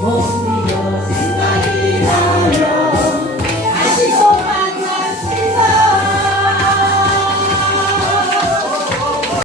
我